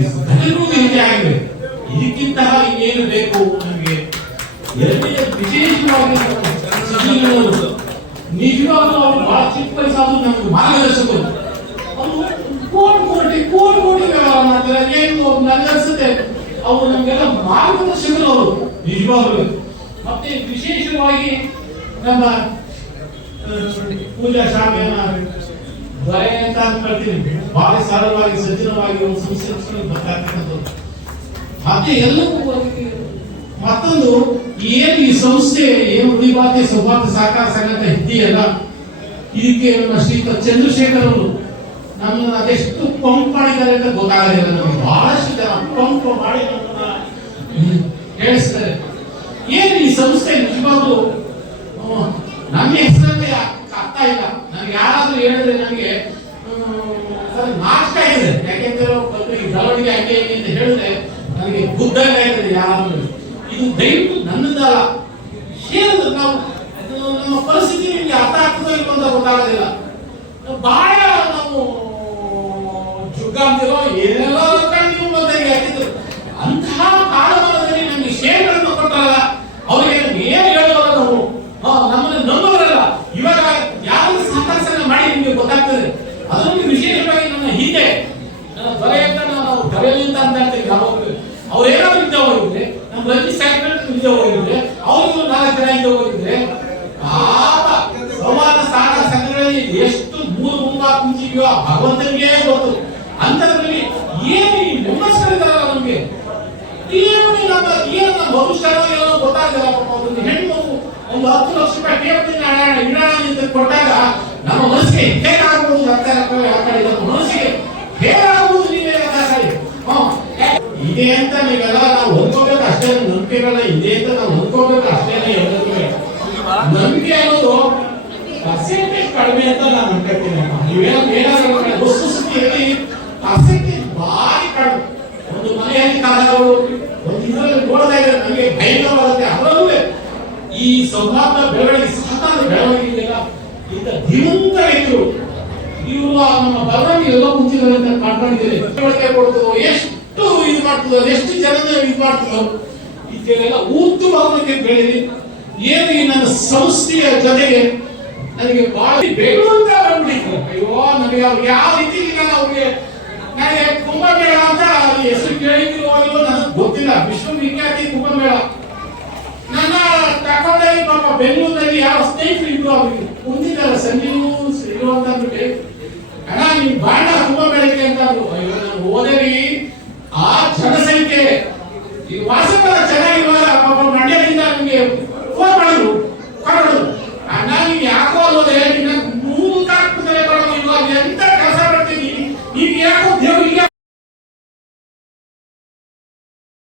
ಘಟನೆಗಳು ಹೀಗೆ ಆಗಿದೆ. ಇದಕ್ಕಿಂತ ಇನ್ನೇನು ಬೇಕು ನಮಗೆ? ಎರಡನೇ ವಿಶೇಷವಾಗಿ ನಿಜವಾಗ್ಲೂ ಅವರು ಬಹಳ ಚಿಕ್ಕ ವಯಸ್ಸಾದ್ರು ನಮಗೆ ಮಾರ್ಗದರ್ಶಕರು. ಅವರು ಕೋಟಿ ವ್ಯವಹಾರ ಮಾಡ್ತಾರೆ. ಏನು ನನಗನ್ಸುತ್ತೆ ಅವರು ನಮಗೆಲ್ಲ ಮಾರ್ಗದರ್ಶಕರು ಅವರು ನಿಜವಾಗ್ಲೂ. ಮತ್ತೆ ವಿಶೇಷವಾಗಿ ನಮ್ಮ ಪೂಜಾ ಶಾಲೆಯನ್ನ ದೊರೆ ಅಂತ ಅನ್ಕೊಳ್ತೀನಿ. ಬಹಳ ಸರಳವಾಗಿ ಸಜ್ಜನವಾಗಿ ಒಂದು ಸಂಸ್ಥೆ ಬರ್ತಾ ಇರ್ತಕ್ಕಂಥದ್ದು. ಮತ್ತೆ ಎಲ್ಲವೂ ಮತ್ತೊಂದು ಏನು ಈ ಸಂಸ್ಥೆ ಏನು ಉಳಿಬಾತೆ ಸೌಹಾರ್ದ ಸಹಕಾರ ಸಂಘಟ ಇದೆಯಲ್ಲ, ಇದಕ್ಕೆ ನಮ್ಮ ಶ್ರೀಯುತ ಚಂದ್ರಶೇಖರ್ ಅವರು ನಮ್ಮನ್ನ ಅದೆಷ್ಟು ಪಂಪ್ ಮಾಡಿದ್ದಾರೆ ಅಂತ ಗೊತ್ತಾಗಲಿಲ್ಲ ನಮಗೆ. ಬಹಳಷ್ಟು ಜನ ಪಂಪ್ ಮಾಡಿ ನಮ್ಮನ್ನ ಹೇಳಿಸ್ತಾರೆ. ಏನು ಈ ಸಂಸ್ಥೆ ನಿಜವಾಗ್ಲೂ ನಮ್ಮ ಹೆಸರಲ್ಲಿ ಆಗ್ತಾ ಇಲ್ಲ. ನನಗೆ ಯಾರಾದ್ರೂ ಹೇಳಿದ್ರೆ ನನಗೆ ನಾಚಿಕೆ ಆಗಿದೆ. ಯಾಕೆಂದ್ರೆ ಈ ಬೆಳವಣಿಗೆ ಹಂಗೆ ಅಂತ ಹೇಳಿದ್ರೆ ನನಗೆ ಗುದ್ದಾಗ ಆಗಿದೆ ಯಾರಾದ್ರೂ. ಇದು ದಯವಿಟ್ಟು ನನ್ನದಲ್ಲ, ಹೇಳಿದ್ರೆ ನಾವು ನಮ್ಮ ಪರಿಸ್ಥಿತಿ ನಿಮಗೆ ಅರ್ಥ ಆಗ್ತದೆ ಇಲ್ಲ ಅಂತ ಗೊತ್ತಾಗೋದಿಲ್ಲ. ಬಹಳ ನಾವು ಜುಗ್ಗಾಂತಿರೋ ಏನೆಲ್ಲ ನೀವು ಬಂದಾಗಿ ಹಾಕಿದ್ರು. ಅಂತಹ ಕಾಲಮಾನದಲ್ಲಿ ನಮಗೆ ಶೇರ್ಗಳನ್ನು ಕೊಟ್ಟರಲ್ಲ, ಅವರಿಗೆ ಏನು ಹೇಳೋಲ್ಲ ನಾವು, ನಮ್ಮನ್ನು ನಂಬುವರಲ್ಲ. ಇವಾಗ ಯಾವ ಸಹಕಾರ ಮಾಡಿ ನಿಮಗೆ ಗೊತ್ತಾಗ್ತದೆ. ಅದರಲ್ಲಿ ವಿಶೇಷವಾಗಿ ನನ್ನ ಹಿಂದೆ ನನ್ನ ದೊರೆ ಅಂತ ನಾವು ದೊರೆಯಲಿಂದ ಅಂತ ಹೇಳ್ತೀವಿ. ಅವ್ರು ಏನಾದ್ರು ಇದ್ದ ಹೋಗಿದ್ರೆ, ನಮ್ಮ ರಂಜಿತ್ ಸಾಹೇಬ್ ಇದ್ದ ಹೋಗಿದ್ರೆ, ಅವರು 4 ಜನ ಇದ್ದ ಹೋಗಿದ್ರೆ, ಸಂವಾದ ಸ್ಥಾನ ಸಂಘಗಳಲ್ಲಿ ಎಷ್ಟು ಮೂಲ ಕುಂಚಿದೆಯೋ ಭಗವಂತನಿಗೆ ಗೊತ್ತು. ಅಂತದ್ರಲ್ಲಿ ಏನು ವಿಮರ್ಶೆಗಳಿದಾರಲ್ಲ ನಮ್ಗೆ, ನಮ್ಮ ಭವಿಷ್ಯ ಏನೋ ಗೊತ್ತಾಗಲ್ಲ. ಒಂದು ಹೆಣ್ಣು ಒಂದು 10 ಲಕ್ಷ ರೂಪಾಯಿ ಇಡೋಣ ಅಂತ ಕೊಟ್ಟಾಗ ನಮ್ಮ ಮನಸ್ಸಿಗೆ ಹೇಗಾಗಬಹುದು ಮನಸ್ಸಿಗೆ ಹೇಗಾಗಬಹುದು. ನೀವೇ ಇದೆ ಅಂತ ನೀವೆಲ್ಲ ನಾವು ಹೊಂದ್ಕೋಬೇಕು ಅಷ್ಟೇ. ನಂಬಿಕೆಗಳ ಇದೆ ಅಂತ ನಾವು ಹೊಂದ್ಕೋಬೇಕು ಅಷ್ಟೇನೆ. ನಂಬಿಕೆ ಅನ್ನೋದು ಪರ್ಸೆಂಟೇಜ್ ಕಡಿಮೆ ಅಂತ ನಾನು ಅನ್ಕೊಳ್ತೀನಿ. ನೀವೇನಾದ್ರು ವಸ್ತುಸ್ಥಿತಿಯಲ್ಲಿ ಪರ್ಸೆಂಟೇಜ್ ಭಾರಿ ಕಡಿಮೆ. ಒಂದು ಮನೆಯಲ್ಲಿ ಕಾಲಗಳು ಒಂದು ಇದರಲ್ಲಿ ನೋಡಿದಾಗ ನಮಗೆ ಭಯ ಬರುತ್ತೆ. ಅದರಲ್ಲೂ ಈ ಸೌಹಾರ್ದ ಬೆಳವಣಿಗೆ ಸಹಕಾರ ಬೆಳವಣಿಗೆ ಇಂಥ ಧೀಮಂತ ವ್ಯಕ್ತಿಗಳು ಇವರು ನಮ್ಮ ಬಲವಾಗಿ ಎಲ್ಲ ಮುಂಚಿದ್ದಾರೆ ಅಂತ ಕಾಣ್ಕೊಂಡಿದ್ದೇನೆ. ತಿಳುವಳಿಕೆ ಕೊಡ್ತದೋ, ಎಷ್ಟು ಇದು ಮಾಡ್ತದೋ, ಎಷ್ಟು ಜನನ ಇದು ಮಾಡ್ತದೋ, ಇದೆಲ್ಲ ಉತ್ತಮವಾಗಿ ಬೆಳೆದಿ. ಏನು ಈ ನನ್ನ ಸಂಸ್ಥೆಯ ಜೊತೆಗೆ ನನಗೆ ಬಹಳ ಬೆಳೆಯುವಂತ ಬಂದ್ಬಿಟ್ಟಿತ್ತು. ಅಯ್ಯೋ ನನಗೆ ಅವ್ರಿಗೆ ಯಾವ ರೀತಿ ಅವ್ರಿಗೆ ನನಗೆ ಕುಂಭಮೇಳ ಅಂತ ಹೆಸರು ಕೇಳಿದ್ರು ನನಗೆ ಗೊತ್ತಿಲ್ಲ. ವಿಶ್ವವಿಖ್ಯಾತಿ ಕುಂಭಮೇಳ ನನ್ನ ತಕೊಂಡಲ್ಲಿ ಪಾಪ ಬೆಂಗಳೂರಿನಲ್ಲಿ ಯಾವ ಸ್ನೇಹಿತರು ಇದ್ರು ಅವ್ರಿಗೆ ಮುಂದಿದ್ದಲ್ಲ ಸಂಜೀವ್ ಇರುವಂತ ಅಣ್ಣ ನಿಮ್ ಬಾಣ ಕುಂಭಮೇಳಕ್ಕೆ ಅಂತ